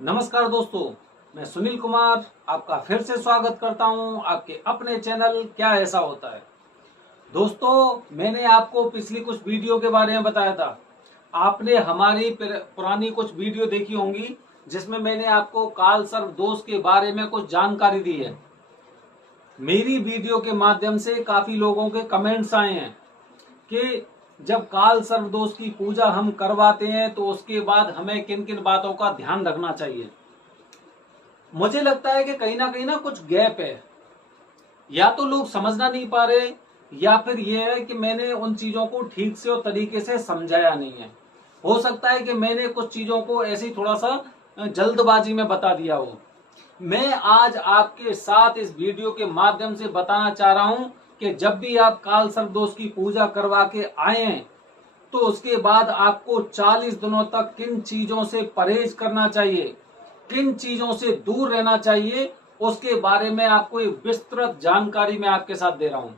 नमस्कार दोस्तों, मैं सुनील कुमार आपका फिर से स्वागत करता हूं आपके अपने चैनल क्या ऐसा होता है। दोस्तों, मैंने आपको पिछली कुछ वीडियो के बारे में बताया था। आपने हमारी पुरानी कुछ वीडियो देखी होंगी जिसमें मैंने आपको काल सर्प दोष के बारे में कुछ जानकारी दी है। मेरी वीडियो के माध्यम से काफी लोगों के कमेंट्स आए हैं कि जब काल सर्प दोष की पूजा हम करवाते हैं तो उसके बाद हमें किन किन बातों का ध्यान रखना चाहिए। मुझे लगता है कि कहीं ना कुछ गैप है, या तो लोग समझना नहीं पा रहे या फिर यह है कि मैंने उन चीजों को ठीक से और तरीके से समझाया नहीं है। हो सकता है कि मैंने कुछ चीजों को ऐसे थोड़ा सा जल्दबाजी में बता दिया हो। मैं आज आपके साथ इस वीडियो के माध्यम से बताना चाह रहा हूं कि जब भी आप काल सर्प दोष की पूजा करवा के आए हैं तो उसके बाद आपको 40 दिनों तक किन चीजों से परहेज करना चाहिए, किन चीजों से दूर रहना चाहिए, उसके बारे में आपको एक विस्तृत जानकारी मैं आपके साथ दे रहा हूं।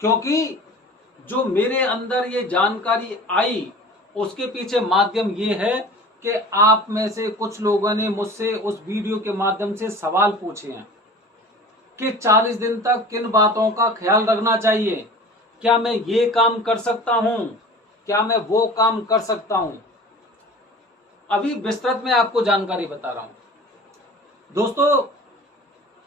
क्योंकि जो मेरे अंदर ये जानकारी आई उसके पीछे माध्यम ये है कि आप में से कुछ लोगों ने मुझसे उस वीडियो के माध्यम से सवाल पूछे हैं कि 40 दिन तक किन बातों का ख्याल रखना चाहिए, क्या मैं ये काम कर सकता हूं, क्या मैं वो काम कर सकता हूं। अभी विस्तृत में आपको जानकारी बता रहा हूं। दोस्तों,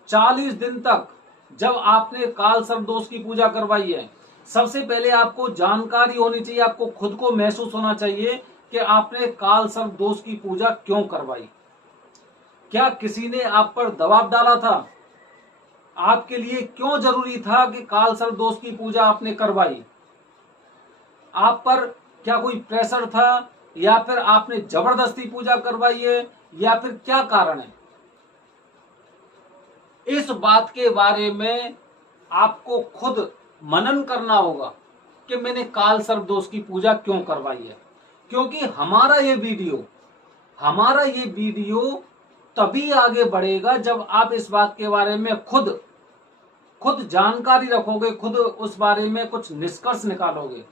40 दिन तक जब आपने काल सर्प दोष की पूजा करवाई है, सबसे पहले आपको जानकारी होनी चाहिए, आपको खुद को महसूस होना चाहिए कि आपने काल सर्प दोष की पूजा क्यों करवाई। क्या किसी ने आप पर दबाव डाला था? आपके लिए क्यों जरूरी था कि काल सर्प दोष की पूजा आपने करवाई? आप पर क्या कोई प्रेशर था या फिर आपने जबरदस्ती पूजा करवाई है, या फिर क्या कारण है? इस बात के बारे में आपको खुद मनन करना होगा कि मैंने काल सर्प दोष की पूजा क्यों करवाई है। क्योंकि हमारा ये वीडियो तभी आगे बढ़ेगा जब आप इस बात के बारे में खुद जानकारी रखोगे, खुद उस बारे में कुछ निष्कर्ष निकालोगे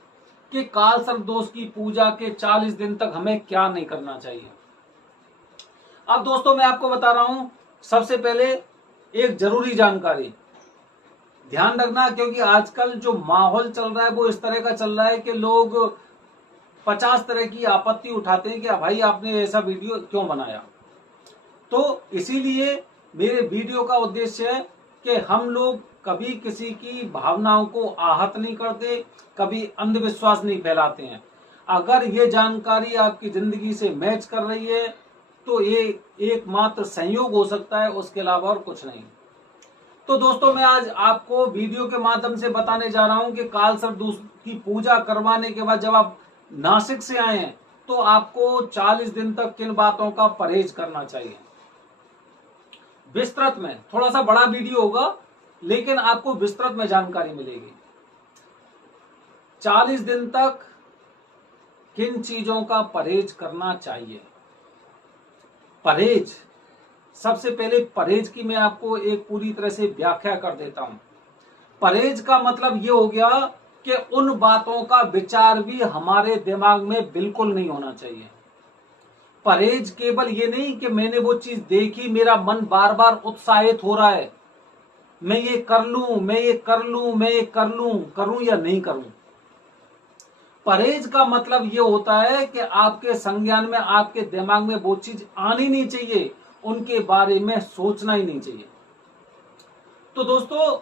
कि काल सर्प दोष की पूजा के 40 दिन तक हमें क्या नहीं करना चाहिए। अब दोस्तों, मैं आपको बता रहा हूं, सबसे पहले एक जरूरी जानकारी ध्यान रखना, क्योंकि आजकल जो माहौल चल रहा है वो इस तरह का चल रहा है कि लोग 50 तरह की आपत्ति उठाते हैं कि भाई आपने ऐसा वीडियो क्यों बनाया। तो इसीलिए मेरे वीडियो का उद्देश्य है कि हम लोग कभी किसी की भावनाओं को आहत नहीं करते, कभी अंधविश्वास नहीं फैलाते हैं। अगर ये जानकारी आपकी जिंदगी से मैच कर रही है तो ये एकमात्र संयोग हो सकता है, उसके अलावा और कुछ नहीं। तो दोस्तों, मैं आज आपको वीडियो के माध्यम से बताने जा रहा हूं कि काल सर्प दोष की पूजा करवाने के बाद जब आप नासिक से आए हैं तो आपको 40 दिन तक किन बातों का परहेज करना चाहिए। विस्तृत में, थोड़ा सा बड़ा वीडियो होगा लेकिन आपको विस्तृत में जानकारी मिलेगी। 40 दिन तक किन चीजों का परहेज करना चाहिए। परहेज, सबसे पहले परहेज की मैं आपको एक पूरी तरह से व्याख्या कर देता हूं। परहेज का मतलब ये हो गया कि उन बातों का विचार भी हमारे दिमाग में बिल्कुल नहीं होना चाहिए। परहेज केवल ये नहीं कि मैंने वो चीज देखी, मेरा मन बार बार उत्साहित हो रहा है, मैं ये कर लूं, मैं ये कर लूं, मैं ये कर लूं, करूं या नहीं करूं। परहेज का मतलब ये होता है कि आपके संज्ञान में, आपके दिमाग में वो चीज आनी नहीं चाहिए, उनके बारे में सोचना ही नहीं चाहिए। तो दोस्तों,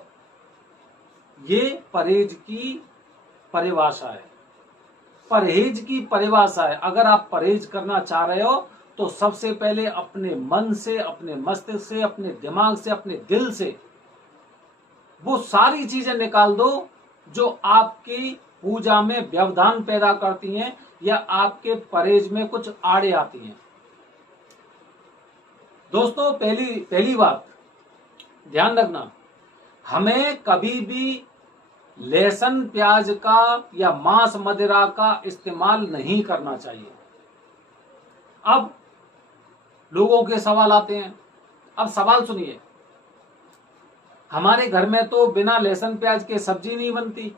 ये परहेज की परिभाषा है। परहेज की परिभाषा है, अगर आप परहेज करना चाह रहे हो तो सबसे पहले अपने मन से, अपने मस्तिष्क से, अपने दिमाग से, अपने दिल से वो सारी चीजें निकाल दो जो आपकी पूजा में व्यवधान पैदा करती हैं या आपके परहेज में कुछ आड़े आती हैं। दोस्तों, पहली बात ध्यान रखना, हमें कभी भी लहसुन प्याज का या मांस मदिरा का इस्तेमाल नहीं करना चाहिए। अब लोगों के सवाल आते हैं। अब सवाल सुनिए, हमारे घर में तो बिना लहसुन प्याज के सब्जी नहीं बनती,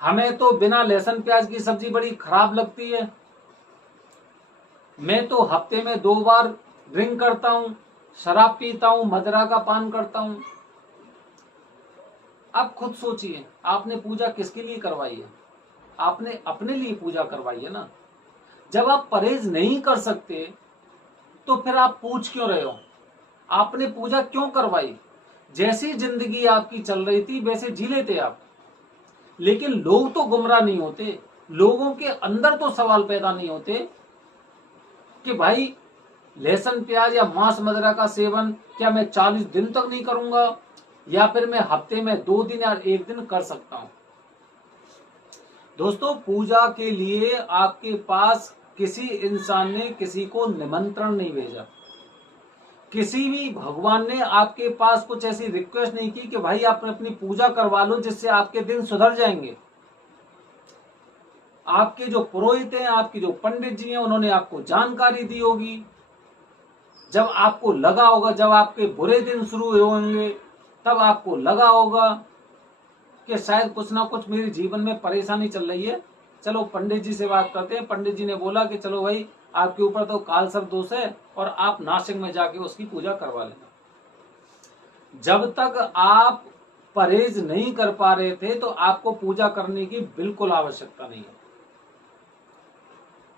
हमें तो बिना लहसुन प्याज की सब्जी बड़ी खराब लगती है। मैं तो हफ्ते में 2 बार ड्रिंक करता हूं, शराब पीता हूं, मदिरा का पान करता हूं। आप खुद सोचिए, आपने पूजा किसके लिए करवाई है? आपने अपने लिए पूजा करवाई है ना। जब आप परहेज नहीं कर सकते तो फिर आप पूछ क्यों रहे हो? आपने पूजा क्यों करवाई? जैसी जिंदगी आपकी चल रही थी वैसे जी लेते आप। लेकिन लोग तो गुमराह नहीं होते, लोगों के अंदर तो सवाल पैदा नहीं होते कि भाई लहसुन प्याज या मांस मदिरा का सेवन क्या मैं 40 दिन तक नहीं करूंगा, या फिर मैं हफ्ते में 2 दिन या 1 दिन कर सकता हूं। दोस्तों, पूजा के लिए आपके पास किसी इंसान ने किसी को निमंत्रण नहीं भेजा। किसी भी भगवान ने आपके पास कुछ ऐसी रिक्वेस्ट नहीं की कि भाई आप अपनी पूजा करवा लो जिससे आपके दिन सुधर जाएंगे। आपके जो पुरोहित हैं, आपके जो पंडित जी हैं, उन्होंने आपको जानकारी दी होगी। जब आपको लगा होगा, जब आपके बुरे दिन शुरू होंगे, तब आपको लगा होगा कि शायद कुछ ना कुछ मेरे जीवन में परेशानी चल रही है, चलो पंडित जी से बात करते हैं। पंडित जी ने बोला कि चलो भाई आपके ऊपर तो काल सर्प दोष है और आप नासिक में जाके उसकी पूजा करवा लेना। जब तक आप परहेज नहीं कर पा रहे थे तो आपको पूजा करने की बिल्कुल आवश्यकता नहीं है,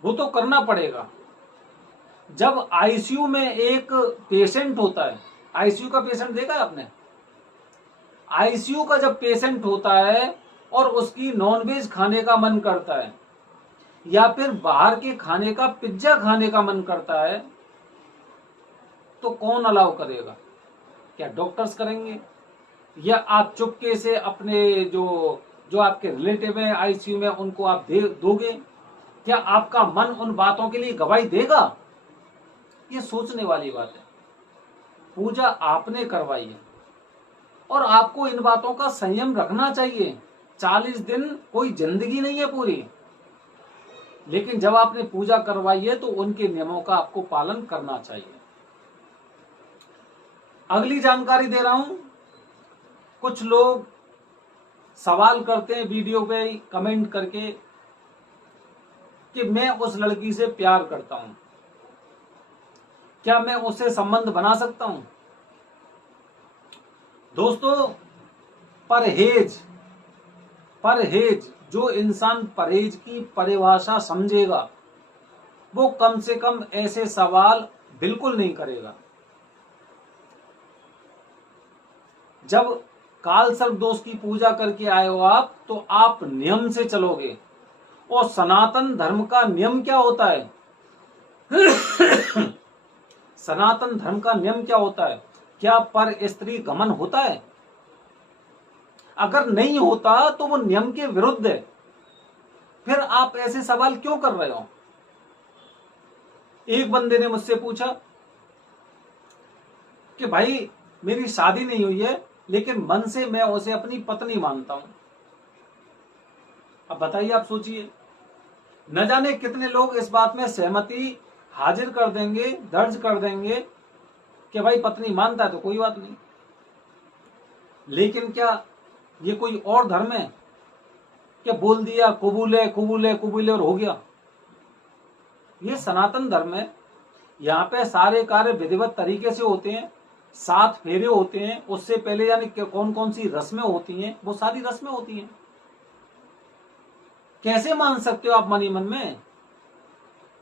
वो तो करना पड़ेगा। जब आईसीयू में एक पेशेंट होता है, आईसीयू का पेशेंट देखा है आपने? आईसीयू का जब पेशेंट होता है और उसकी नॉनवेज खाने का मन करता है या फिर बाहर के खाने का पिज्जा खाने का मन करता है, तो कौन अलाउ करेगा? क्या डॉक्टर्स करेंगे? या आप चुपके से अपने जो आपके रिलेटिव है आईसीयू में उनको आप दोगे? क्या आपका मन उन बातों के लिए गवाही देगा? ये सोचने वाली बात है। पूजा आपने करवाई है और आपको इन बातों का संयम रखना चाहिए। 40 दिन कोई जिंदगी नहीं है पूरी, लेकिन जब आपने पूजा करवाई है तो उनके नियमों का आपको पालन करना चाहिए। अगली जानकारी दे रहा हूं। कुछ लोग सवाल करते हैं वीडियो पे कमेंट करके कि मैं उस लड़की से प्यार करता हूं, क्या मैं उससे संबंध बना सकता हूं? दोस्तों, परहेज जो इंसान परहेज की परिभाषा समझेगा वो कम से कम ऐसे सवाल बिल्कुल नहीं करेगा। जब काल सर्प दोष की पूजा करके आए हो आप, तो आप नियम से चलोगे। और सनातन धर्म का नियम क्या होता है? सनातन धर्म का नियम क्या होता है? क्या पर स्त्री गमन होता है? अगर नहीं होता तो वो नियम के विरुद्ध है। फिर आप ऐसे सवाल क्यों कर रहे हो? एक बंदे ने मुझसे पूछा कि भाई मेरी शादी नहीं हुई है लेकिन मन से मैं उसे अपनी पत्नी मानता हूं। अब बताइए, आप सोचिए, न जाने कितने लोग इस बात में सहमति हाजिर कर देंगे, दर्ज कर देंगे कि भाई पत्नी मानता है तो कोई बात नहीं। लेकिन क्या ये कोई और धर्म है? क्या बोल दिया कबूले कबूले कबूले और हो गया? ये सनातन धर्म है। यहाँ पे सारे कार्य विधिवत तरीके से होते हैं, 7 फेरे होते हैं। उससे पहले यानी कौन कौन सी रस्में होती हैं, वो सारी रस्में होती हैं। कैसे मान सकते हो आप मन ही मन में?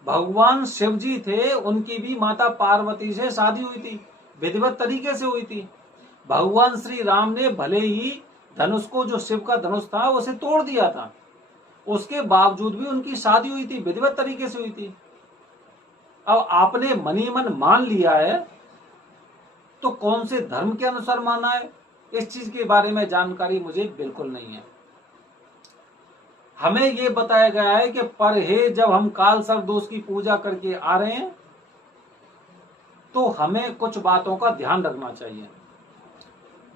भगवान शिव जी थे, उनकी भी माता पार्वती से शादी हुई थी, विधिवत तरीके से हुई थी। भगवान श्री राम ने भले ही धनुष को, जो शिव का धनुष था, उसे तोड़ दिया था, उसके बावजूद भी उनकी शादी हुई थी, विधिवत तरीके से हुई थी। अब आपने मन ही मन मान लिया है तो कौन से धर्म के अनुसार माना है, इस चीज के बारे में जानकारी मुझे बिल्कुल नहीं है। हमें ये बताया गया है कि परहेज, जब हम काल सर्प दोष की पूजा करके आ रहे हैं तो हमें कुछ बातों का ध्यान रखना चाहिए।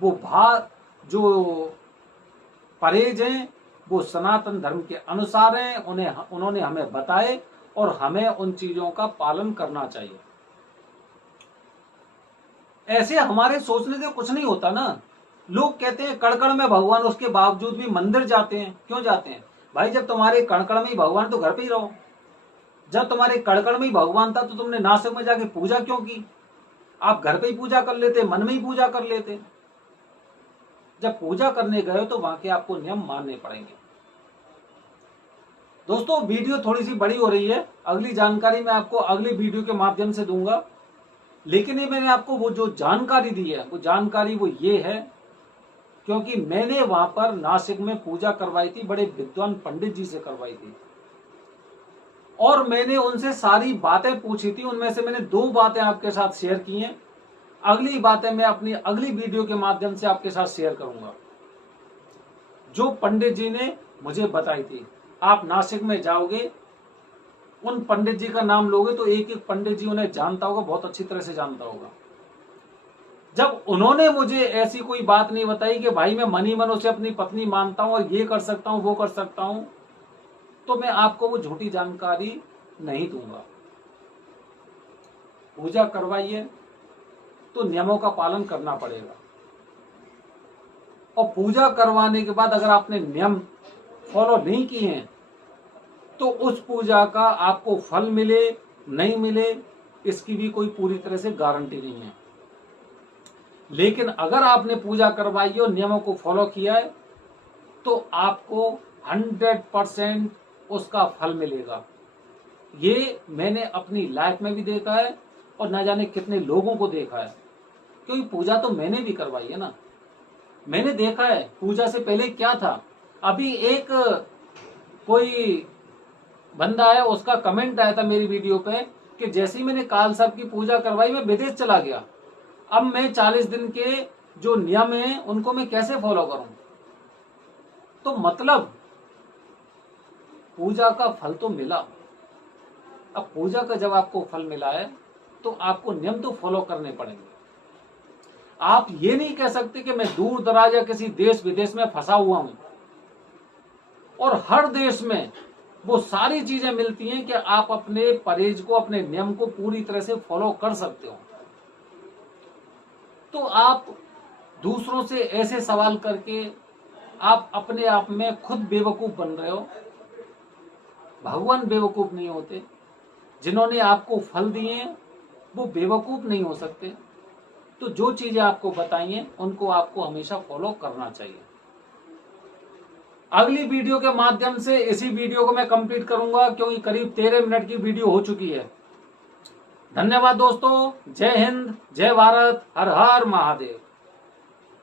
वो जो परहेज हैं वो सनातन धर्म के अनुसार हैं, उन्होंने हमें बताए और हमें उन चीजों का पालन करना चाहिए। ऐसे हमारे सोचने से कुछ नहीं होता ना। लोग कहते हैं कड़कड़ में भगवान, उसके बावजूद भी मंदिर जाते हैं। क्यों जाते हैं? भाई जब तुम्हारे कड़कड़ में ही भगवान तो घर पे ही रहो। जब तुम्हारे कड़कड़ में ही भगवान था तो तुमने नासिक में जाके पूजा क्यों की? आप घर पे ही पूजा कर लेते, मन में ही पूजा कर लेते। जब पूजा करने गए तो वहां के आपको नियम मानने पड़ेंगे। दोस्तों वीडियो थोड़ी सी बड़ी हो रही है, अगली जानकारी मैं आपको अगली वीडियो के माध्यम से दूंगा। लेकिन ये मैंने आपको वो जो जानकारी दी है, वो जानकारी वो ये है क्योंकि मैंने वहां पर नासिक में पूजा करवाई थी, बड़े विद्वान पंडित जी से करवाई थी, और मैंने उनसे सारी बातें पूछी थी। उनमें से मैंने 2 बातें आपके साथ शेयर की हैं। अगली बातें मैं अपनी अगली वीडियो के माध्यम से आपके साथ शेयर करूंगा। जो पंडित जी ने मुझे बताई थी, आप नासिक में जाओगे, उन पंडित जी का नाम लोगे तो एक एक पंडित जी उन्हें जानता होगा, बहुत अच्छी तरह से जानता होगा। जब उन्होंने मुझे ऐसी कोई बात नहीं बताई कि भाई मैं मन ही मन उसे अपनी पत्नी मानता हूं और ये कर सकता हूं वो कर सकता हूं, तो मैं आपको वो झूठी जानकारी नहीं दूंगा। पूजा करवाइए तो नियमों का पालन करना पड़ेगा, और पूजा करवाने के बाद अगर आपने नियम फॉलो नहीं किए हैं तो उस पूजा का आपको फल मिले नहीं मिले इसकी भी कोई पूरी तरह से गारंटी नहीं है। लेकिन अगर आपने पूजा करवाई और नियमों को फॉलो किया है तो आपको 100% उसका फल मिलेगा। ये मैंने अपनी लाइफ में भी देखा है और न जाने कितने लोगों को देखा है, क्योंकि पूजा तो मैंने भी करवाई है ना। मैंने देखा है पूजा से पहले क्या था। अभी एक कोई बंदा है, उसका कमेंट आया था मेरी वीडियो पे कि जैसे ही मैंने काल साहब की पूजा करवाई मैं विदेश चला गया, अब मैं 40 दिन के जो नियम है उनको मैं कैसे फॉलो करूं। तो मतलब पूजा का फल तो मिला। अब पूजा का जब आपको फल मिला है तो आपको नियम तो फॉलो करने पड़ेंगे। आप ये नहीं कह सकते कि मैं दूर दराज या किसी देश विदेश में फंसा हुआ हूं और हर देश में वो सारी चीजें मिलती हैं कि आप अपने परहेज को, अपने नियम को पूरी तरह से फॉलो कर सकते हो। तो आप दूसरों से ऐसे सवाल करके आप अपने आप में खुद बेवकूफ बन रहे हो। भगवान बेवकूफ नहीं होते, जिन्होंने आपको फल दिए हैं वो बेवकूफ नहीं हो सकते। तो जो चीजें आपको बताई हैं उनको आपको हमेशा फॉलो करना चाहिए। अगली वीडियो के माध्यम से इसी वीडियो को मैं कंप्लीट करूंगा क्योंकि करीब 13 मिनट की वीडियो हो चुकी है। धन्यवाद दोस्तों। जय हिंद, जय भारत, हर हर महादेव।